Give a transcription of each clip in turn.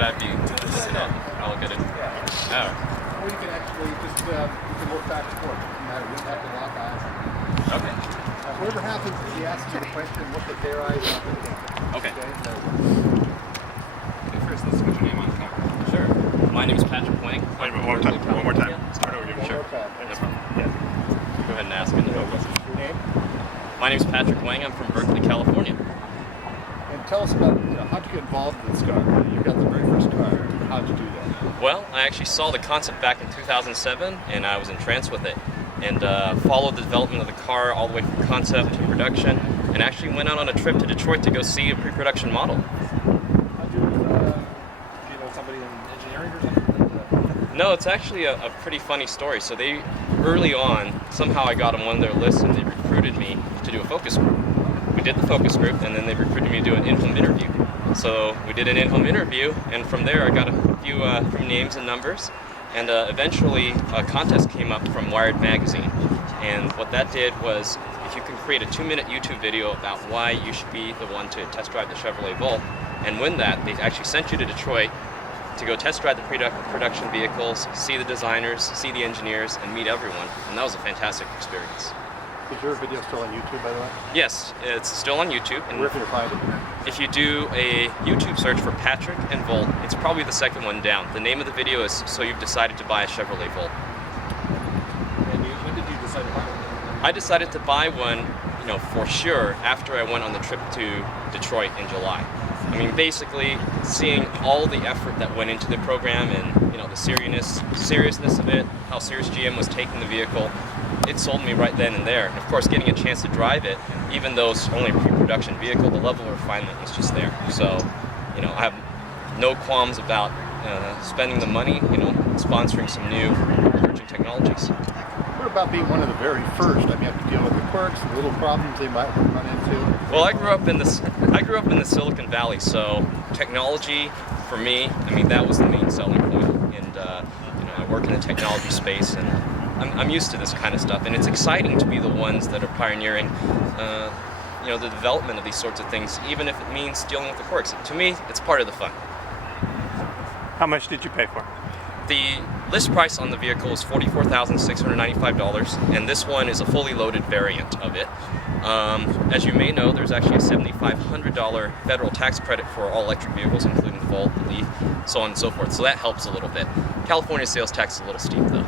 would I be sit on? I'll get it. Oh. Or you can actually just you can work back and forth. No matter what have to lock eyes. Okay. Whatever happens, if he asks you the question, look at their eyes, not at the Okay. So, First, let's put your name on the camera. Sure. My name is Patrick Wang. Wait a minute, one more time. Start over again. Sure. no problem. No problem. Go ahead and ask in the Your name? My name is Patrick Wang. I'm from Berkeley, California. And tell us about how'd you get involved in this car? You got the very first car. How'd you do that? Well, I actually saw the concept back in 2007, and I was entranced with it, and followed the development of the car all the way from concept to production, and actually went out on a trip to Detroit to go see a pre-production model. How'd you, do you know somebody in engineering or something? No, it's actually a pretty funny story. So they, early on, somehow I got on one of their lists, and they recruited me to do a focus group. We did the focus group, and then they recruited me to do an in-home interview. So we did an in-home interview, and from there I got a few from names and numbers, and eventually a contest came up from Wired magazine. And what that did was, if you can create a 2-minute YouTube video about why you should be the one to test drive the Chevrolet Volt, and win that, they actually sent you to Detroit to go test drive the production vehicles, see the designers, see the engineers, and meet everyone. And that was a fantastic experience. Is your video still on YouTube, by the way? Yes, it's still on YouTube. And Where can you find it? if you do a YouTube search for Patrick and Volt, it's probably the second one down. The name of the video is So You've Decided to Buy a Chevrolet Volt. And when did you decide to buy it? I decided to buy one, for sure, after I went on the trip to Detroit in July. I mean, basically, seeing all the effort that went into the program and, the seriousness of it, how serious GM was taking the vehicle, it sold me right then and there. And of course, getting a chance to drive it, even though it's only a pre-production vehicle, the level of refinement was just there. So, I have no qualms about spending the money, sponsoring some new emerging technologies. What about being one of the very first? I mean, you have to deal with the quirks, the little problems they might run into. Well, I grew up in the Silicon Valley, so technology for me, that was the main selling point. And I work in the technology space, and I'm used to this kind of stuff, and it's exciting to be the ones that are pioneering, the development of these sorts of things, even if it means dealing with the quirks. To me, it's part of the fun. How much did you pay for it? The list price on the vehicle is $44,695, and this one is a fully loaded variant of it. As you may know, there's actually a $7,500 federal tax credit for all electric vehicles, including the Volt, the Leaf, so on and so forth. So that helps a little bit. California sales tax is a little steep, though.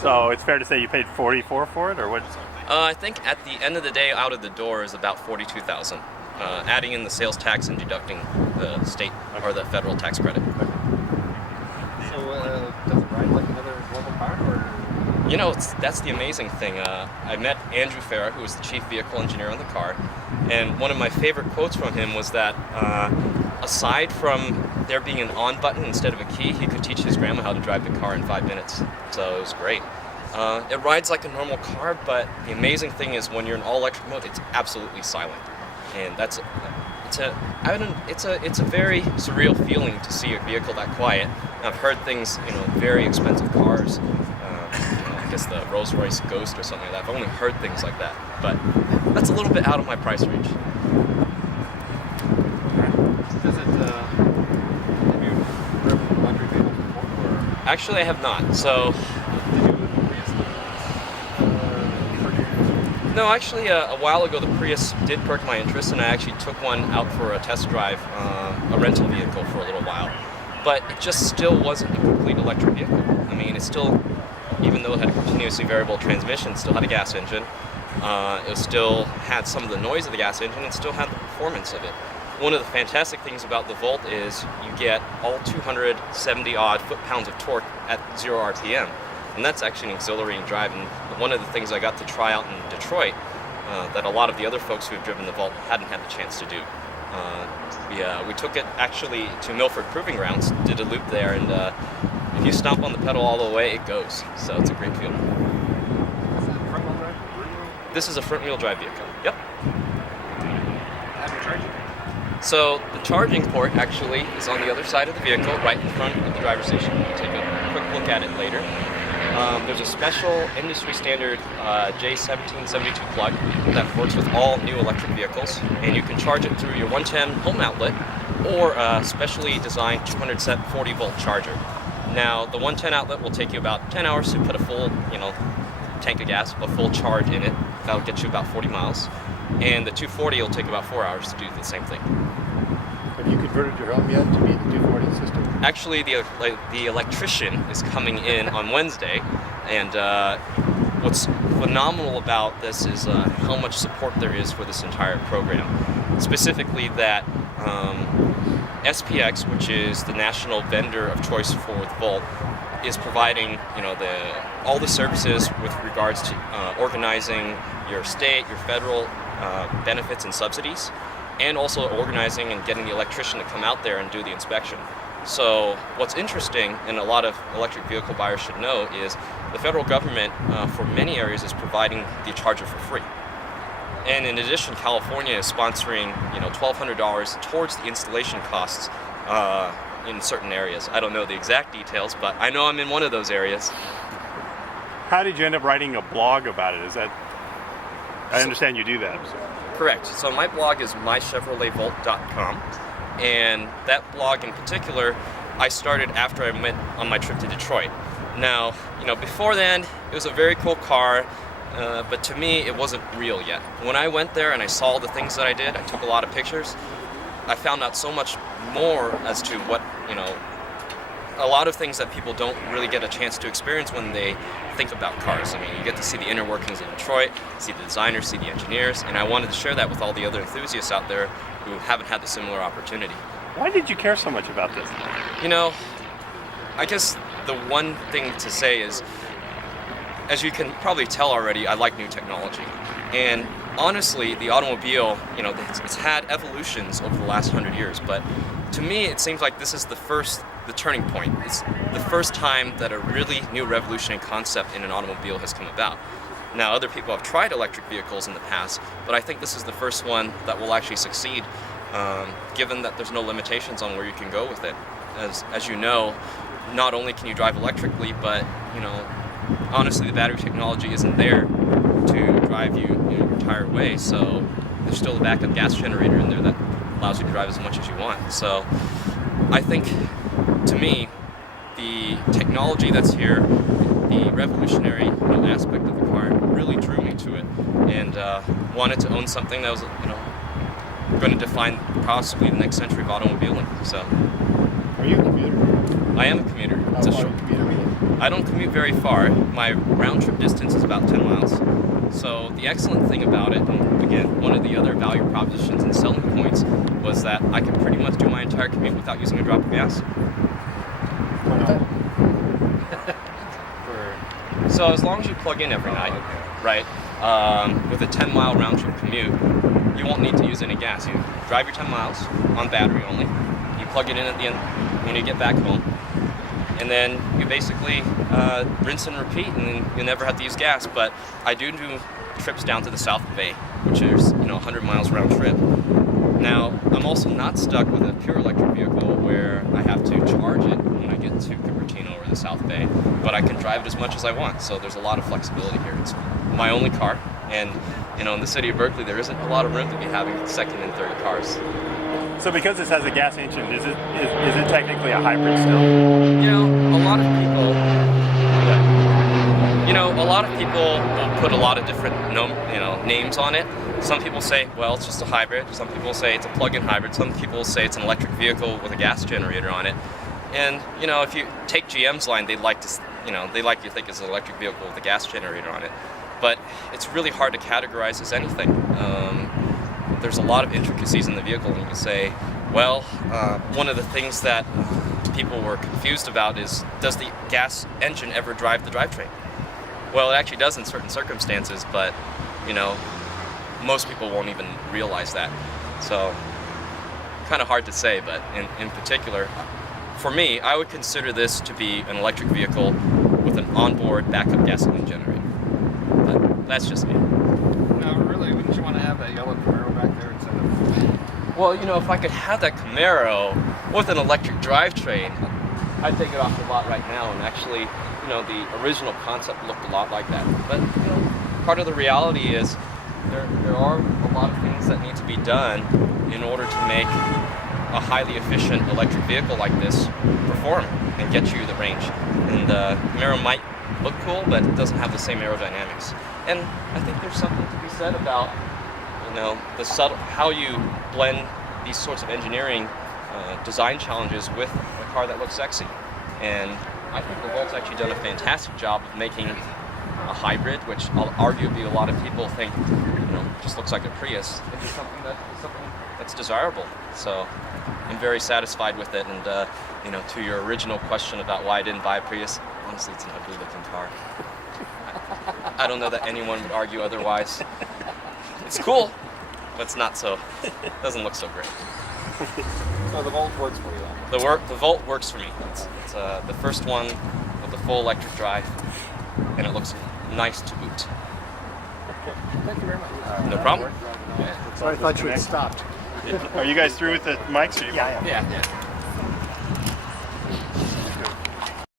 So it's fair to say you paid $44,000 for it, or what? I think at the end of the day, out of the door is about $42,000, adding in the sales tax and deducting the state or the federal tax credit. So does it ride like another normal car? Or? That's the amazing thing. I met Andrew Farah, who was the chief vehicle engineer on the car, and one of my favorite quotes from him was that aside from there being an on button instead of a key, he could teach his grandma how to drive the car in 5 minutes. So it was great. It rides like a normal car, but the amazing thing is when you're in all-electric mode, it's absolutely silent, and it's a very surreal feeling to see a vehicle that quiet. I've heard things, very expensive cars, I guess the Rolls-Royce Ghost or something like that. I've only heard things like that, but that's a little bit out of my price range. Does it, have you driven electric vehicles before? Or? Actually, I have not. So, no, actually, a while ago, the Prius did perk my interest, and I actually took one out for a test drive, a rental vehicle for a little while. But it just still wasn't a complete electric vehicle. It still, even though it had a continuously variable transmission, still had a gas engine. It still had some of the noise of the gas engine, and still had the performance of it. One of the fantastic things about the Volt is you get all 270 odd foot-pounds of torque at 0 RPM. And that's actually an exhilarating drive, and one of the things I got to try out in Detroit that a lot of the other folks who have driven the Volt hadn't had the chance to do. We took it actually to Milford Proving Grounds, did a loop there, and if you stomp on the pedal all the way, it goes. So it's a great feeling. Is it front-wheel drive? Rear-wheel? This is a front-wheel drive vehicle. Yep. Have you charged it? So the charging port actually is on the other side of the vehicle, right in front of the driver's station. We'll take a quick look at it later. There's a special industry standard J1772 plug that works with all new electric vehicles, and you can charge it through your 110 home outlet, or a specially designed 240 volt charger. Now, the 110 outlet will take you about 10 hours to put a full, tank of gas, a full charge in it. That'll get you about 40 miles. And the 240 will take about 4 hours to do the same thing. Have you converted your home yet to meet the 240 system? Actually, the electrician is coming in on Wednesday, and what's phenomenal about this is how much support there is for this entire program. Specifically that SPX, which is the national vendor of choice for the Volt, is providing all the services with regards to organizing your state, your federal benefits and subsidies, and also organizing and getting the electrician to come out there and do the inspection. So what's interesting, and a lot of electric vehicle buyers should know, is the federal government for many areas is providing the charger for free. And in addition, California is sponsoring $1,200 towards the installation costs in certain areas. I don't know the exact details, but I know I'm in one of those areas. How did you end up writing a blog about it? I understand you do that. Correct. So my blog is mychevroletvolt.com, and that blog in particular I started after I went on my trip to Detroit. Now, before then, it was a very cool car, but to me, it wasn't real yet. When I went there and I saw the things that I did, I took a lot of pictures, I found out so much more as to what, a lot of things that people don't really get a chance to experience when they think about cars. I mean, you get to see the inner workings of Detroit, see the designers, see the engineers, and I wanted to share that with all the other enthusiasts out there who haven't had the similar opportunity. Why did you care so much about this? I guess the one thing to say is, as you can probably tell already, I like new technology. And honestly, the automobile, it's had evolutions over the last 100 years, but to me, it seems like this is the turning point. It's the first time that a really new revolutionary concept in an automobile has come about. Now, other people have tried electric vehicles in the past, but I think this is the first one that will actually succeed, given that there's no limitations on where you can go with it. As you know, not only can you drive electrically, but honestly, the battery technology isn't there to drive you your entire way. So there's still a backup gas generator in there that allows you to drive as much as you want. So I think, to me, the technology that's here, the revolutionary aspect of the car, really drew me to it, and wanted to own something that was going to define possibly the next century of automobiling. So. Are you a commuter? I am a commuter. How far a commuter are you? I don't commute very far. My round trip distance is about 10 miles. So the excellent thing about it, and again, one of the other value propositions and selling points, was that I could pretty much do my entire commute without using a drop of gas. So as long as you plug in every night, right, with a 10-mile round trip commute, you won't need to use any gas. You drive your 10 miles on battery only. You plug it in at the end when you get back home, and then you basically rinse and repeat, and then you never have to use gas. But I do trips down to the South Bay, which is 100 miles round trip. Now, I'm also not stuck with a pure electric vehicle where I have to charge it when I get to Cupertino or the South Bay, but I can drive it as much as I want. So there's a lot of flexibility here. It's my only car, and in the city of Berkeley, there isn't a lot of room to be having second and third cars. So because this has a gas engine, is it technically a hybrid still? A lot of people will put a lot of different names on it. Some people say, well, it's just a hybrid. Some people say it's a plug-in hybrid. Some people say it's an electric vehicle with a gas generator on it. And if you take GM's line, they like to think it's an electric vehicle with a gas generator on it. But it's really hard to categorize as anything. There's a lot of intricacies in the vehicle, and you can say, well, one of the things that people were confused about is, does the gas engine ever drive the drivetrain? Well, it actually does in certain circumstances, but most people won't even realize that. So, kind of hard to say, but in particular, for me, I would consider this to be an electric vehicle with an onboard backup gasoline generator. But that's just me. No, really, wouldn't you want to have that yellow Camaro back there instead of... Well, if I could have that Camaro with an electric drivetrain, I'd take it off the lot right now. And actually, the original concept looked a lot like that. But, part of the reality is there are a lot of things that need to be done in order to make a highly efficient electric vehicle like this perform and get you the range. And the Camaro might look cool, but it doesn't have the same aerodynamics. And I think there's something to be said about, you know, the subtle, how you blend these sorts of engineering design challenges with a car that looks sexy. And I think the Volt's actually done a fantastic job of making a hybrid, which arguably a lot of people think, you know, just looks like a Prius, into something that's desirable. So I'm very satisfied with it. And you know, to your original question about why I didn't buy a Prius, honestly, it's an ugly-looking car. I don't know that anyone would argue otherwise. It's cool, but it's not so. It doesn't look so great. So the Volt works for you then? The Volt works for me. It's the first one with the full electric drive, and it looks nice to boot. Okay. Thank you very much. No problem. So I thought you had stopped. Are you guys through with the mics? Or Yeah. Yeah.